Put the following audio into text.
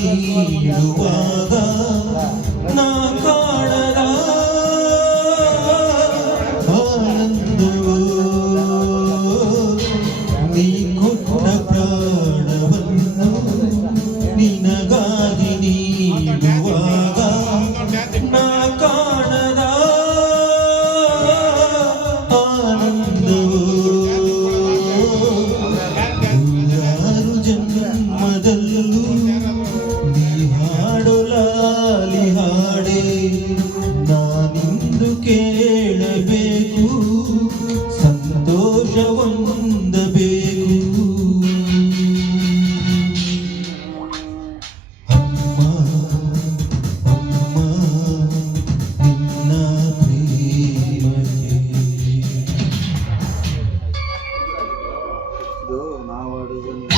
నీడువాగా నా ನಾವು ಆಡೋದನ್ನು